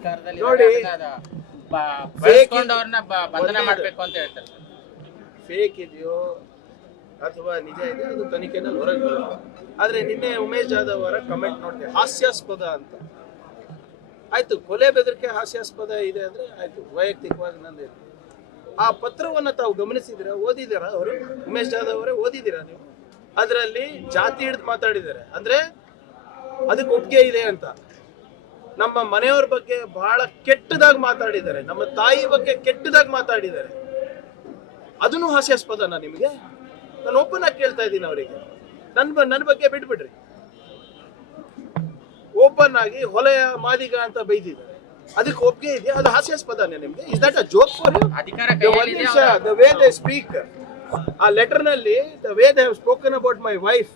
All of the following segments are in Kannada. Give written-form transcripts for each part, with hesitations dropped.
ಅಧಿಕಾರದಲ್ಲಿ ನೋಡಿ, ಬಳಸ್ಕೊಂಡವ್ರನ್ನ ಬಂಧನ ಮಾಡಬೇಕು ಅಂತ ಹೇಳ್ತಾರೆ. ಫೇಕ್ ಇದೆಯೋ ಅಥವಾ ನಿಜ ಇದೆ ಅದು ತನಿಖೆನಲ್ಲಿ ಹೊರಗೆ ಬರುತ್ತೆ. ಆದ್ರೆ ನಿನ್ನೆ ಉಮೇಶ್ ಜಾಧವ್ ಅವರ ಕಮೆಂಟ್ ನೋಡಿದೆ, ಹಾಸ್ಯಾಸ್ಪದ ಅಂತ. ಆಯ್ತು, ಕೊಲೆ ಬೆದರಿಕೆ ಹಾಸ್ಯಾಸ್ಪದ ಇದೆ ಅಂದ್ರೆ ಆಯ್ತು, ವೈಯಕ್ತಿಕವಾಗಿ ನಂದು. ಆ ಪತ್ರವನ್ನ ತಾವು ಗಮನಿಸಿದಿರಾ, ಓದಿದ್ದೀರಾ? ಅವರು ಉಮೇಶ್ ಜಾಧವ್ ಅವರೇ ಓದಿದ್ದೀರಾ ನೀವು? ಅದರಲ್ಲಿ ಜಾತಿ ಹಿಡಿದು ಮಾತಾಡಿದ್ದಾರೆ, ಅಂದ್ರೆ ಅದಕ್ಕೆ ಒಪ್ಪಿಗೆ ಇದೆ ಅಂತ. ನಮ್ಮ ಮನೆಯವ್ರ ಬಗ್ಗೆ ಬಹಳ ಕೆಟ್ಟದಾಗಿ ಮಾತಾಡಿದ್ದಾರೆ, ನಮ್ಮ ತಾಯಿ ಬಗ್ಗೆ ಕೆಟ್ಟದಾಗಿ ಮಾತಾಡಿದ್ದಾರೆ. ಅದನ್ನು ಹಾಸ್ಯಾಸ್ಪದನಾ ನಿಮಗೆ? ನಾನು ಓಪನ್ ಆಗಿ ಕೇಳ್ತಾ ಇದ್ದೀನಿ ಅವರಿಗೆ. ನನ್ನ ಬಗ್ಗೆ ಬಿಟ್ಬಿಡ್ರಿ. ಓಪನ್ ಆಗಿ ಹೊಲೆಯ ಮಾದಿಗ ಅಂತ ಬೈದಿದ್ದಾರೆ, ಅದಕ್ಕೆ ಒಪ್ಪಿಗೆ ಇದೆಯಾ? ಅದು ಹಾಸ್ಯಾಸ್ಪದನೇ ನಿಮ್ಗೆ? Is that a joke for you? The way they speak, ಆ ಲೆಟರ್ ನಲ್ಲಿ the way they have spoken about my wife,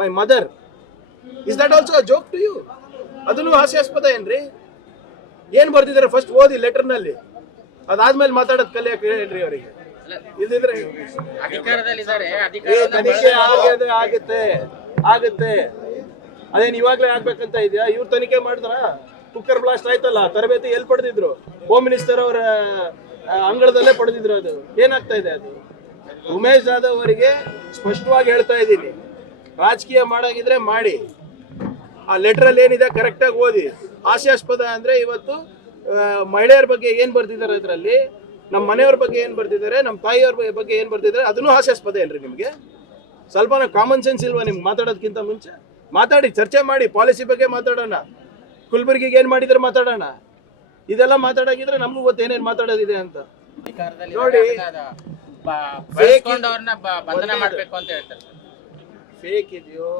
my mother, is that also a joke to you? ಅದನ್ನು ಹಾಸ್ಯಾಸ್ಪದ ಏನ್ರಿ? ಏನ್ ಬರ್ತಿದ್ದಾರೆ ಫಸ್ಟ್ ಓದಿ ಲೆಟರ್ ನಲ್ಲಿ, ಅದಾದ್ಮೇಲೆ ಮಾತಾಡೋದ್ ಕಲಿಯಕ್ಕೆ ಹೇಳ್ರಿ ಅವರಿಗೆ. ಇಲ್ದಿದ್ರೆ ತನಿಖೆ ಆಗುತ್ತೆ. ಅದೇನ್ ಇವಾಗ್ಲೇ ಆಗ್ಬೇಕಂತ ಇದೆಯಾ? ಇವ್ರು ತನಿಖೆ ಮಾಡಿದ್ರ? ಕುಕ್ಕರ್ ಬ್ಲಾಸ್ಟ್ ಆಯ್ತಲ್ಲ, ತರಬೇತಿ ಎಲ್ಲಿ ಪಡೆದಿದ್ರು? ಹೋಮ್ ಮಿನಿಸ್ಟರ್ ಅವರ ಅಂಗಳದಲ್ಲೇ ಪಡೆದಿದ್ರು. ಅದು ಏನಾಗ್ತಾ ಇದೆ? ಅದು ಉಮೇಶ್ ಜಾಧವ್ ಅವರಿಗೆ ಸ್ಪಷ್ಟವಾಗಿ ಹೇಳ್ತಾ ಇದ್ದೀನಿ, ರಾಜಕೀಯ ಮಾಡಾಗಿದ್ರೆ ಮಾಡಿ, ಆ ಲೆಟರ್ ಅಲ್ಲಿ ಏನಿದೆ ಕರೆಕ್ಟ್ ಆಗಿ ಓದಿ. ಹಾಸ್ಯಾಸ್ಪದ ಅಂದ್ರೆ ಇವತ್ತು ಮಹಿಳೆಯರ ಬಗ್ಗೆ ಏನ್ ಬರ್ದಿದ್ದಾರೆ, ಅದರಲ್ಲಿ ನಮ್ಮ ಮನೆಯವ್ರ ಬಗ್ಗೆ ಏನ್ ಬರ್ದಿದ್ದಾರೆ, ನಮ್ಮ ತಾಯಿಯವ್ರ ಬಗ್ಗೆ ಏನ್ ಬರ್ದಿದ್ದಾರೆ, ಅದನ್ನು ಹಾಸ್ಯಾಸ್ಪದ ಏನ್ರಿ ನಿಮ್ಗೆ? ಸ್ವಲ್ಪ ಕಾಮನ್ ಸೆನ್ಸ್ ಇಲ್ವಾ ನಿಮ್ಗೆ? ಮಾತಾಡೋದಕ್ಕಿಂತ ಮುಂಚೆ ಮಾತಾಡಿ, ಚರ್ಚೆ ಮಾಡಿ, ಪಾಲಿಸಿ ಬಗ್ಗೆ ಮಾತಾಡೋಣ, ಕುಲ್ಬುರ್ಗಿಗೆ ಏನ್ ಮಾಡಿದ್ರೆ ಮಾತಾಡೋಣ. ಇದೆಲ್ಲ ಮಾತಾಡಾಗಿದ್ರೆ ನಮಗೂ ಗೊತ್ತು ಏನೇನ್ ಮಾತಾಡೋದಿದೆ ಅಂತ. ನೋಡಿ, ಬಂಧನ ಮಾಡಬೇಕು ಅಂತ ಹೇಳ್ತಾರೆ. ಫೇಕ್ ಇದೆಯೋ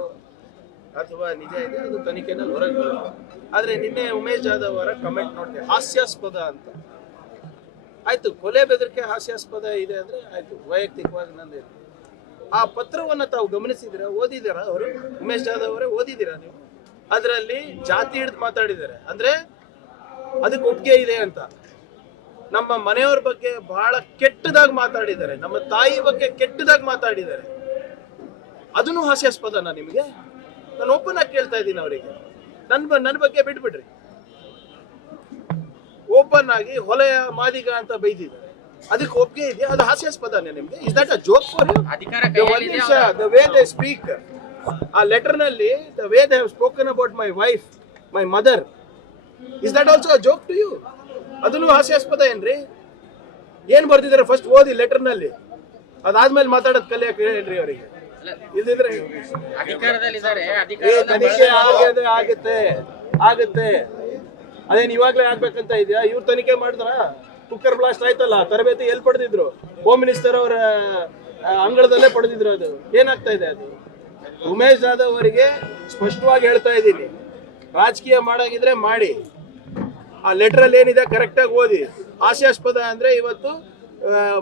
ಅಥವಾ ನಿಜ ಇದೆ ಅದು ತನಿಖೆನಲ್ಲಿ ಹೊರಗೆ ಬರುತ್ತೆ. ಆದ್ರೆ ನಿನ್ನೆ ಉಮೇಶ್ ಜಾಧವ್ ಅವರ ಕಮೆಂಟ್ ನೋಡಿದೆ, ಹಾಸ್ಯಾಸ್ಪದ ಅಂತ. ಆಯ್ತು, ಕೊಲೆ ಬೆದರಿಕೆ ಹಾಸ್ಯಾಸ್ಪದ ಇದೆ ಅಂದ್ರೆ ಆಯ್ತು, ವೈಯಕ್ತಿಕವಾಗಿ ನಂದು. ಆ ಪತ್ರವನ್ನ ತಾವು ಗಮನಿಸಿದಿರಾ, ಓದಿದ್ದೀರಾ? ಅವರು ಉಮೇಶ್ ಜಾಧವ್ ಅವರೇ ಓದಿದ್ದೀರಾ ನೀವು? ಅದರಲ್ಲಿ ಜಾತಿ ಹಿಡಿದು ಮಾತಾಡಿದ್ದಾರೆ, ಅಂದ್ರೆ ಅದಕ್ಕೆ ಒಪ್ಪಿಗೆ ಇದೆ ಅಂತ. ನಮ್ಮ ಮನೆಯವ್ರ ಬಗ್ಗೆ ಬಹಳ ಕೆಟ್ಟದಾಗಿ ಮಾತಾಡಿದ್ದಾರೆ, ನಮ್ಮ ತಾಯಿ ಬಗ್ಗೆ ಕೆಟ್ಟದಾಗಿ ಮಾತಾಡಿದ್ದಾರೆ. ಅದನ್ನು ಹಾಸ್ಯಾಸ್ಪದನಾ ನಿಮಗೆ? ನಾನು ಓಪನ್ ಆಗಿ ಕೇಳ್ತಾ ಇದ್ದೀನಿ ಅವರಿಗೆ. ನನ್ನ ಬಗ್ಗೆ ಬಿಟ್ಬಿಡ್ರಿ. ಓಪನ್ ಆಗಿ ಹೊಲೆಯ ಮಾದಿಗ ಅಂತ ಬೈದಿದ್ದಾರೆ, ಅದಕ್ಕೆ ಒಪ್ಪಿಗೆ ಇದೆಯಾ? ಅದು ಹಾಸ್ಯಾಸ್ಪದನೇ ನಿಮ್ಗೆ? Is that a joke for you? The way they speak, ಆ ಲೆಟರ್ ನಲ್ಲಿ the way they have spoken about my wife, my mother, is that also a joke to you? ಅದನ್ನು ಹಾಸ್ಯಾಸ್ಪದ ಏನ್ರಿ? ಏನ್ ಬರ್ತಿದ್ದಾರೆ ಫಸ್ಟ್ ಓದಿ ಲೆಟರ್ ನಲ್ಲಿ, ಅದಾದ್ಮೇಲೆ ಮಾತಾಡೋದ್ ಕಲಿಯಕ್ಕೆ ಹೇಳ್ರಿ ಅವರಿಗೆ. ಇಲ್ದಿದ್ರೆ ತನಿಖೆ ಆಗುತ್ತೆ. ಅದೇನ್ ಇವಾಗ್ಲೇ ಆಗ್ಬೇಕಂತ ಇದೆಯಾ? ಇವ್ರು ತನಿಖೆ ಮಾಡಿದ್ರ? ಕುಕ್ಕರ್ ಬ್ಲಾಸ್ಟ್ ಆಯ್ತಲ್ಲ, ತರಬೇತಿ ಎಲ್ಲಿ ಪಡೆದಿದ್ರು? ಹೋಮ್ ಮಿನಿಸ್ಟರ್ ಅವರ ಅಂಗಳದಲ್ಲೇ ಪಡೆದಿದ್ರು. ಅದು ಏನಾಗ್ತಾ ಇದೆ? ಅದು ಉಮೇಶ್ ಜಾಧವ್ ಅವರಿಗೆ ಸ್ಪಷ್ಟವಾಗಿ ಹೇಳ್ತಾ ಇದ್ದೀನಿ, ರಾಜಕೀಯ ಮಾಡಾಗಿದ್ರೆ ಮಾಡಿ, ಆ ಲೆಟರ್ ಅಲ್ಲಿ ಏನಿದೆ ಕರೆಕ್ಟ್ ಆಗಿ ಓದಿ. ಹಾಸ್ಯಾಸ್ಪದ ಅಂದ್ರೆ ಇವತ್ತು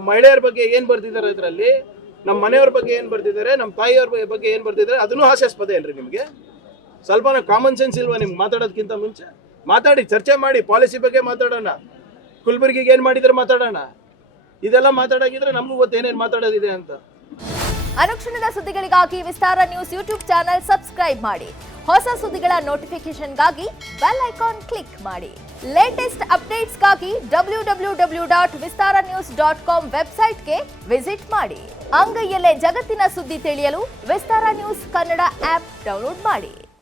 ಮಹಿಳೆಯರ ಬಗ್ಗೆ ಏನ್ ಬರ್ದಿದ್ದಾರೆ, ಅದರಲ್ಲಿ ನಮ್ಮ ಮನೆಯವ್ರ ಬಗ್ಗೆ ಏನ್ ಬರ್ದಿದ್ದಾರೆ, ನಮ್ಮ ತಾಯಿಯವ್ರ ಬಗ್ಗೆ ಏನ್ ಬರ್ದಿದ್ದಾರೆ, ಅದನ್ನು ಹಾಸ್ಯಾಸ್ಪದ ಏನ್ರಿ ನಿಮ್ಗೆ? ಸ್ವಲ್ಪ ಕಾಮನ್ ಸೆನ್ಸ್ ಇಲ್ವಾ ನಿಮ್ಗೆ? ಮಾತಾಡೋದಕ್ಕಿಂತ ಮುಂಚೆ ಮಾತಾಡಿ, ಚರ್ಚೆ ಮಾಡಿ, ಪಾಲಿಸಿ ಬಗ್ಗೆ ಮಾತಾಡೋಣ, ಕುಲ್ಬುರ್ಗಿಗೆ ಏನ್ ಮಾಡಿದ್ರೆ ಮಾತಾಡೋಣ. ಇದೆಲ್ಲ ಮಾತಾಡಾಗಿದ್ರೆ ನಮಗೂ ಗೊತ್ತು ಏನೇನ್ ಮಾತಾಡೋದಿದೆ ಅಂತ. ಅನುಕ್ಷಣದ ಸುದ್ದಿಗಳಿಗಾಗಿ ವಿಸ್ತಾರ ನ್ಯೂಸ್ ಯೂಟ್ಯೂಬ್ ಚಾನೆಲ್ ಸಬ್ಸ್ಕ್ರೈಬ್ ಮಾಡಿ. ಹೊಸ ಸುದ್ದಿಗಳ ನೋಟಿಫಿಕೇಶನ್ಗಾಗಿ ಬೆಲ್ ಐಕಾನ್ ಕ್ಲಿಕ್ ಮಾಡಿ. ಲೇಟೆಸ್ಟ್ ಅಪ್ಡೇಟ್ಸ್ಗಾಗಿ www.vistaranews.com ವೆಬ್ಸೈಟ್ಗೆ ವಿಸಿಟ್ ಮಾಡಿ. ಅಂಗೈಯಲ್ಲೇ ಜಗತ್ತಿನ ಸುದ್ದಿ ತಿಳಿಯಲು ವಿಸ್ತಾರ ನ್ಯೂಸ್ ಕನ್ನಡ ಆಪ್ ಡೌನ್ಲೋಡ್ ಮಾಡಿ.